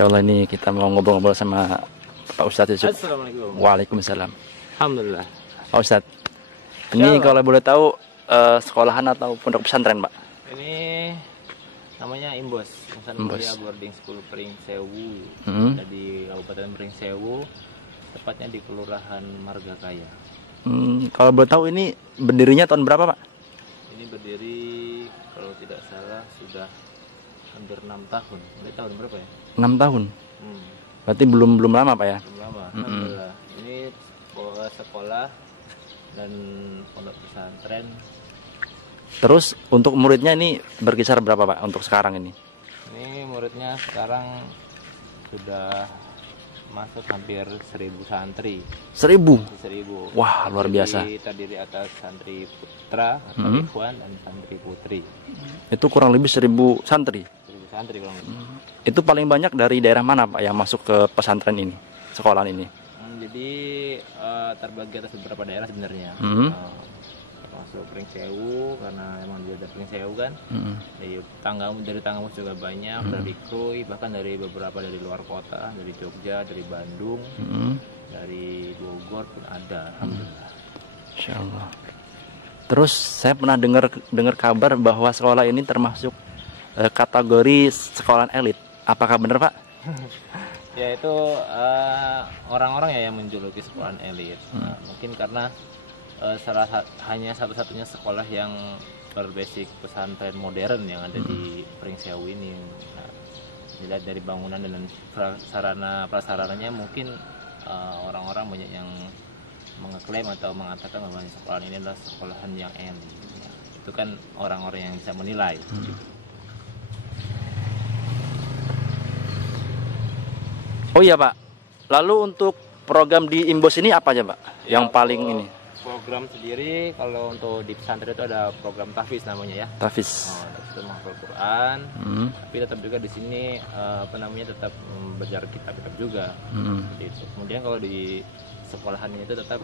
Masya Allah, ini kita mau ngobrol-ngobrol sama Pak Ustadz Yusuf. Assalamualaikum. Waalaikumsalam. Alhamdulillah. Pak Ustadz, ini kalau boleh tahu sekolahan atau pondok pesantren, Pak? Ini namanya Imbos, Insan Mulia Boarding School Pringsewu. Di Kabupaten Pringsewu, tepatnya di Kelurahan Margakaya. Kalau boleh tahu ini berdirinya tahun berapa, Pak? Ini berdiri kalau tidak salah sudah hampir 6 tahun. Ini tahun berapa ya? 6 tahun. Berarti belum lama, Pak ya? Belum lama. Alhamdulillah. Ini sekolah dan pondok pesantren. Terus untuk muridnya ini berkisar berapa, Pak, untuk sekarang ini? Ini muridnya sekarang sudah masuk hampir 1000 santri. 1000? 1000. Wah, luar biasa. Terdiri atas santri putra atau ikhwan dan santri putri. Itu kurang lebih 1000 santri? 1000 santri kurang lebih. Itu paling banyak dari daerah mana, Pak, yang masuk ke pesantren ini, sekolahan ini? Jadi terbagi atas beberapa daerah sebenarnya. Masuk Pringsewu karena emang dia ada Pringsewu kan. Dari Tanggamus juga banyak, dari Krui, bahkan dari beberapa dari luar kota, dari Jogja, dari Bandung, dari Bogor pun ada. Alhamdulillah. Insya Allah. Terus saya pernah dengar kabar bahwa sekolah ini termasuk kategori sekolahan elit. Apakah benar, Pak? Ya itu orang-orang ya yang menjuluki sekolahan elit. Mungkin karena hanya satu-satunya sekolah yang berbasic pesantren modern yang ada di Pringsewu ini. Dilihat dari bangunan dan prasarananya mungkin orang-orang banyak yang mengeklaim atau mengatakan bahwa sekolahan ini adalah sekolahan yang elit. Itu kan orang-orang yang bisa menilai. Oh iya, Pak. Lalu untuk program di Imbos ini apa aja, Pak? Yang paling ini? Program sendiri kalau untuk di pesantren itu ada program tahfiz namanya ya. Tahfiz. Itu menghafal Quran. Tapi tetap juga di sini tetap belajar kitab-kitab juga. Gitu. Kemudian kalau di sekolahan itu tetap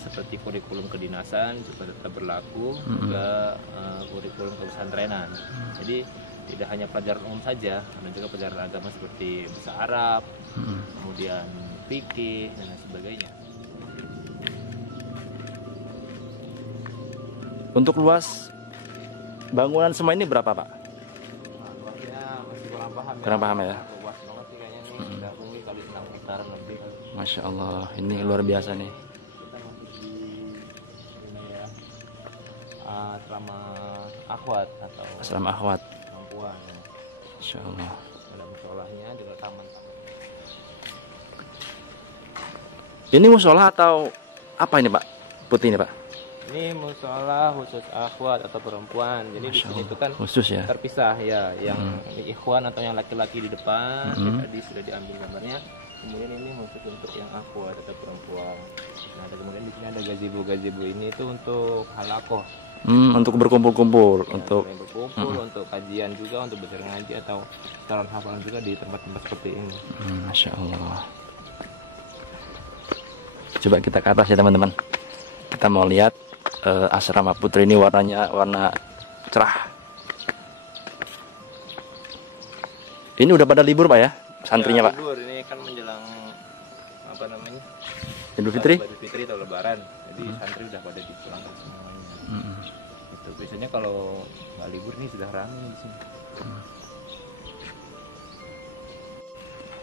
seperti kurikulum kedinasan juga tetap berlaku, juga kurikulum kepesantrenan. Jadi tidak hanya pelajaran umum saja, ada juga pelajaran agama seperti bahasa Arab, kemudian fikih dan lain sebagainya. Untuk luas bangunan semua ini berapa, Pak? Luasnya masih kurang paham ya. Kurang paham ya? Luas banget sih kayaknya nih, udah mungkin kali 6 hektaran lebih. Masya Allah, ini luar biasa nih. Kita masih di ini ya, asrama akhwat atau Asrama akhwat. perempuan. Masya Allah. Ada musolahnya, juga taman-taman. Ini musola atau apa ini, Pak? Putih ini, Pak? Ini musola khusus akhwat atau perempuan. Jadi di sini itu kan khusus ya? Terpisah ya, yang ikhwan atau yang laki-laki di depan. Tadi sudah diambil gambarnya. Kemudian ini khusus untuk yang akhwat atau perempuan. Nah, kemudian di sini ada gazebo ini itu untuk halakoh. Untuk berkumpul-kumpul, Ya, untuk berkumpul, untuk kajian juga, untuk belajar ngaji atau saran hafalan juga di tempat-tempat seperti ini. Masya Allah. Coba kita ke atas ya, teman-teman. Kita mau lihat asrama putri ini warnanya warna cerah. Ini udah pada libur, Pak ya? Santrinya, ya, Pak? libur, ini kan menjelang Idul Fitri? Idul Fitri atau Lebaran. Jadi santri udah pada dipulangkan semuanya. Itu biasanya kalau nggak libur nih sudah ramai di sini.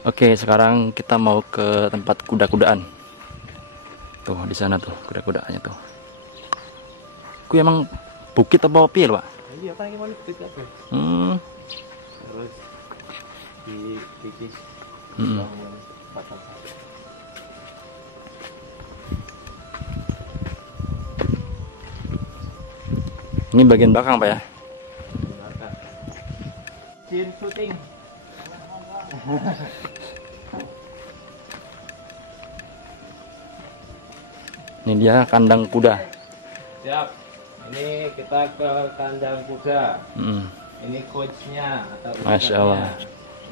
Oke, sekarang kita mau ke tempat kuda-kudaan. Tuh, di sana tuh kuda-kudaannya tuh. Ku emang bukit apa piye, Pak? Iya, kan gimana bukit apa? Terus dikikis bangun batang sawit. Ini bagian belakang, Pak ya? Scene shooting. Ini dia kandang kuda. Siap. Ini kita ke kandang kuda. Ini coachnya atau Masya Allah.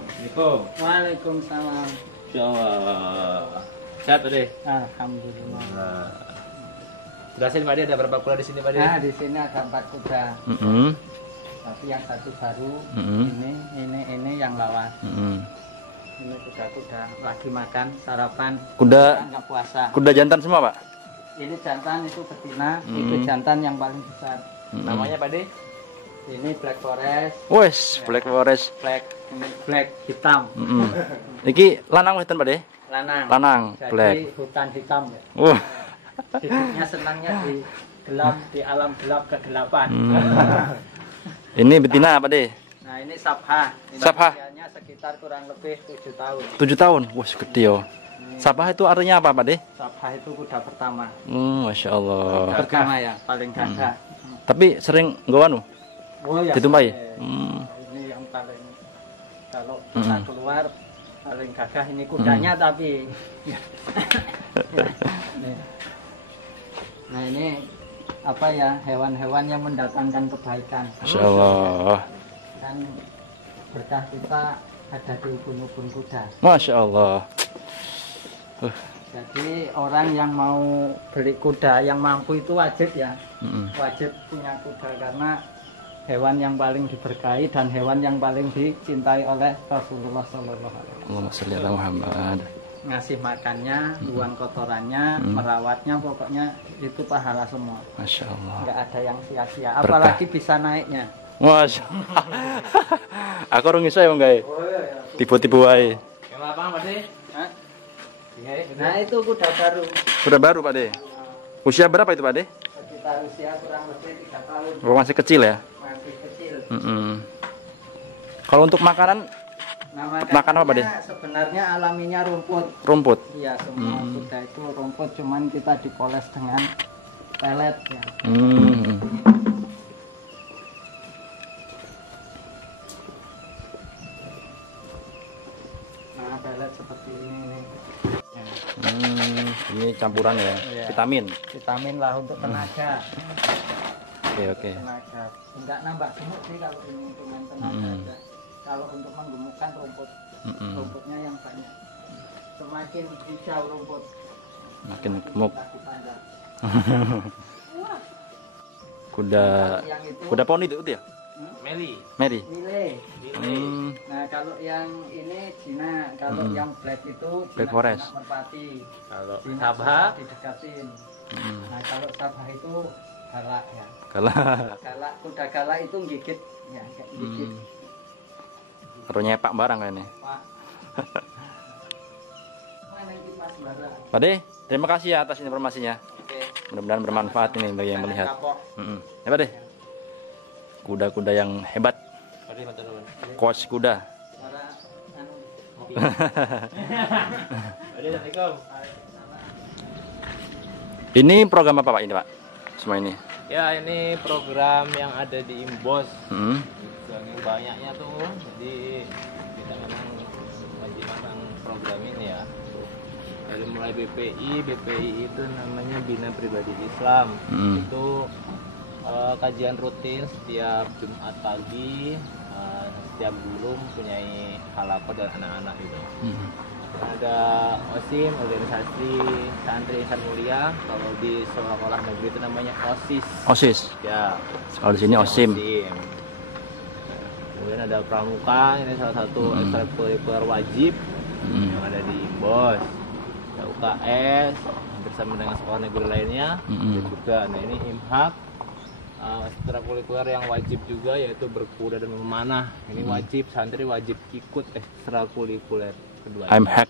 Assalamualaikum. Waalaikumsalam. Insya Allah. Sehat Pak De? Alhamdulillah. Nah. Jelasin Pak De, ada berapa kuda di sini Pak De? Nah, di sini ada 4 kuda. Tapi yang satu baru, Mm-mm. ini yang lawas. Mm-mm. Ini kuda-kuda lagi makan sarapan. Kuda Nggak puasa. kuda jantan semua, Pak? Ini jantan, itu betina, Mm. itu jantan yang paling besar. Mm-mm. Namanya Pak De? Ini black forest, Wes, Black Forest. ini black hitam, Mm-mm. Iki lanang wedan, Pak De? lanang. Lanang, Jadi black. hutan hitam. Ya. Wah. Hidupnya senangnya di gelap, di alam gelap kegelapan. Ini betina, Pak De? Nah ini sabha. Ini Sabha. usianya sekitar kurang lebih 7 tahun. 7 tahun. Wah, gede yo. Sabah itu artinya apa, Pak De? Sabha itu kuda pertama. Masya Allah. Pertama ya, paling gagah. Tapi sering nggak anu? Oh ya. Ditumpai? Ini yang paling, kalau kita keluar paling gagah ini kudanya tapi. Nah ini apa ya, hewan-hewan yang mendatangkan kebaikan. Masya Allah. Dan berkah kita ada di ubun-ubun kuda. Masya Allah. Jadi orang yang mau beli kuda yang mampu itu wajib ya, Mm-mm. wajib punya kuda karena hewan yang paling diberkahi dan hewan yang paling dicintai oleh Rasulullah Sallallahu Alaihi Wasallam. Allahumma sholli ala Muhammad. Ngasih makannya, buang kotorannya, merawatnya, pokoknya itu pahala semua. Masya Allah. Nggak ada yang sia-sia. Berkah. Apalagi bisa naiknya. Masya Allah. Aku orang iso ya, Bang. Oh iya. Tipu-tipu wae. Yang lapang Pak De? Hah? Iya, Nah itu kuda baru. Udah baru, Pak De? Usia berapa itu, Pak De? Sekitar usia kurang lebih 3 tahun. Oh, masih kecil ya? Masih kecil. Mm-mm. Kalau untuk makanan, Nah, Makan apa, Pak De? Sebenarnya alaminya rumput. rumput. Iya, semua kuda itu rumput, cuman kita dipoles dengan pelet ya. Hmm. Nah, pelet seperti ini nih. Ya, Ini campuran ya, Iya. vitamin. vitamin lah untuk tenaga. Oke, oke. Tenaga. Enggak nambah gemuk sih kalau ini cuma tenaga aja. Kalau untuk menggemukkan rumput, rumputnya yang banyak. Semakin hijau rumput, Makin gemuk. kaki panjang. Kuda Yang itu kuda poni itu ya? Meli. Mary. nilai. Hmm. Nah kalau yang ini Cina, kalau yang black itu Black Cina Forest. merpati. Kalau Cina Sabha, susah didekatin. Hmm. Nah kalau Sabha itu galak ya. Kalah. Galak, kuda galak itu gigit ya, kayak gigit. Terus nyepak barang kayaknya. Pak. Mana yang kipas bara? Pak De, terima kasih ya atas informasinya. Oke. Mudah-mudahan bermanfaat ini bagi yang melihat. Kapok. Ya Pak De. Kuda-kuda yang hebat. Pak De matur nuwun. Coach kuda. Bara, anu, Pak De, Assalamualaikum. Ini program apa Pak ini Pak? Semua ini. Ya, ini program yang ada di Imbos. Hmm. Yang banyaknya tuh, jadi kita memang wajib pasang program ini ya. Dari mulai BPI itu namanya Bina Pribadi Islam. Itu kajian rutin setiap Jumat pagi, setiap guru mempunyai halaqah dan anak-anak gitu. Ada OSIM, organisasi santri insan mulia. Kalau di sekolah negeri itu namanya OSIS. OSIS. Ya. Kalau di sini OSIM. Kemudian ada pramuka, ini salah satu ekstrakurikuler wajib yang ada di Imbos. Ada UKS bersama dengan sekolah negeri lainnya. Dan juga, nah ini IMHAK, ekstrakurikuler yang wajib juga yaitu berkuda dan memanah. Ini wajib, santri wajib ikut ekstrakurikuler kedua. IMHAK.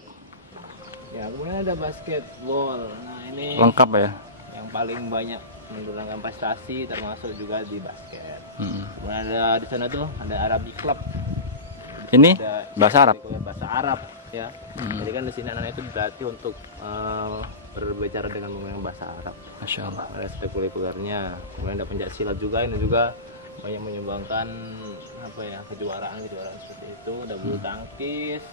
Ya, kemudian ada basketball. Nah ini Lengkap ya. yang paling banyak mendulang prestasi termasuk juga di basket. Kemudian ada di sana tuh ada Arabic Club. Ini Ada bahasa Arab. bahasa Arab ya. Jadi kan di sini anak-anak itu dilatih untuk berbicara dengan menggunakan bahasa Arab. Masya Allah. Ada ekstrakurikulernya. Kemudian ada pencak silat juga, ini juga banyak menyumbangkan apa ya, kejuaraan seperti itu. Ada bulu tangkis,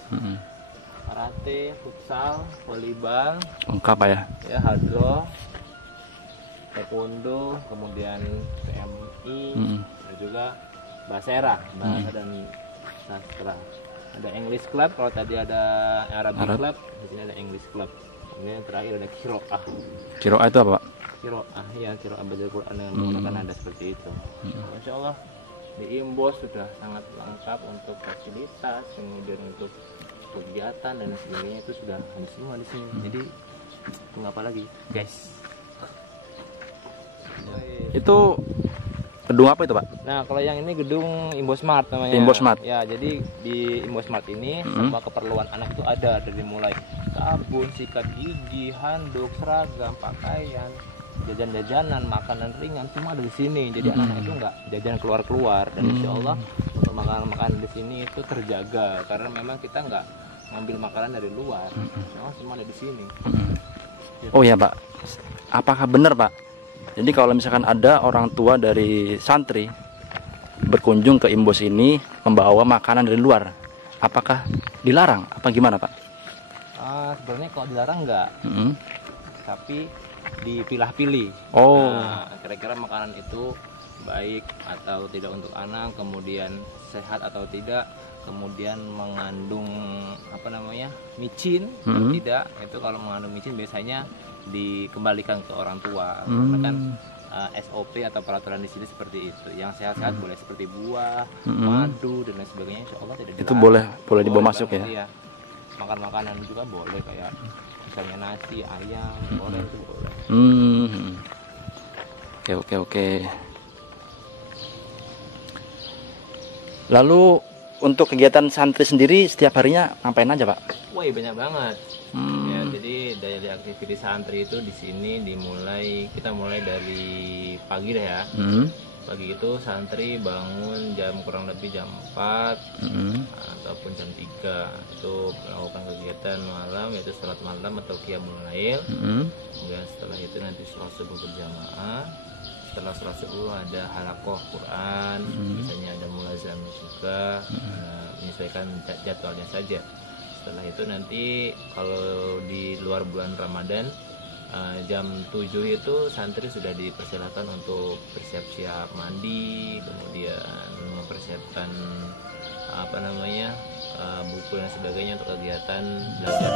karate, futsal, volleyball, Lengkap Pak ya. ya hadro, taekwondo, kemudian PMI, dan juga bahasa bahasa dan sastra. Ada English Club, kalau tadi ada Arabic Arab. Club, di sini ada English Club. Kemudian yang terakhir ada Kiro'ah. Kiroah itu apa Pak? Kiro'ah ya, Kiro'ah baca Quran dengan menggunakan nada seperti itu. Masya Allah, di Imbos sudah sangat lengkap untuk fasilitas, kemudian untuk kegiatan dan sebagainya itu sudah ada semua di sini. Jadi tunggu apa lagi, guys? Itu gedung apa itu, Pak? Nah, kalau yang ini gedung Imbosmart namanya. Imbosmart. Ya, jadi di Imbosmart ini semua keperluan anak itu ada, dari mulai sabun, sikat gigi, handuk, seragam, pakaian, jajan-jajanan, makanan ringan semua ada di sini. Jadi anak-anak itu nggak jajan keluar-keluar, dan insya Allah untuk makanan-makanan di sini itu terjaga karena memang kita nggak ngambil makanan dari luar, semua ada di sini. Oh ya, Pak, apakah benar, Pak? Jadi kalau misalkan ada orang tua dari santri berkunjung ke Imbos ini membawa makanan dari luar, apakah dilarang? Apa gimana, Pak? Sebenarnya kalau dilarang nggak, tapi dipilah-pilih. Oh. Nah, kira-kira makanan itu baik atau tidak untuk anak, kemudian sehat atau tidak, kemudian mengandung micin atau tidak. Itu kalau mengandung micin biasanya dikembalikan ke orang tua. Karena kan SOP atau peraturan di sini seperti itu. Yang sehat-sehat boleh seperti buah, madu dan lain sebagainya, insya Allah tidak dilarang. Itu boleh dibawa masuk ya? Iya. Makan makanan juga boleh, kayak misalnya nasi, ayam, boleh, itu boleh. Oke. Lalu untuk kegiatan santri sendiri setiap harinya ngapain aja, Pak? Wah, banyak banget. Ya, jadi dari aktivitas santri itu di sini kita mulai dari pagi deh ya. Pagi itu santri bangun kurang lebih jam 4 ataupun jam 3 itu melakukan kegiatan malam, yaitu salat malam atau qiyamul lail. Kemudian setelah itu nanti sholat subuh berjamaah. Setelah sholat subuh ada halakoh Quran, misalnya ada mulazam juga, menyesuaikan jadwalnya saja. Setelah itu nanti kalau di luar bulan Ramadan jam 7 itu santri sudah dipersilakan untuk bersiap-siap mandi, kemudian mempersiapkan buku dan sebagainya untuk kegiatan belajar.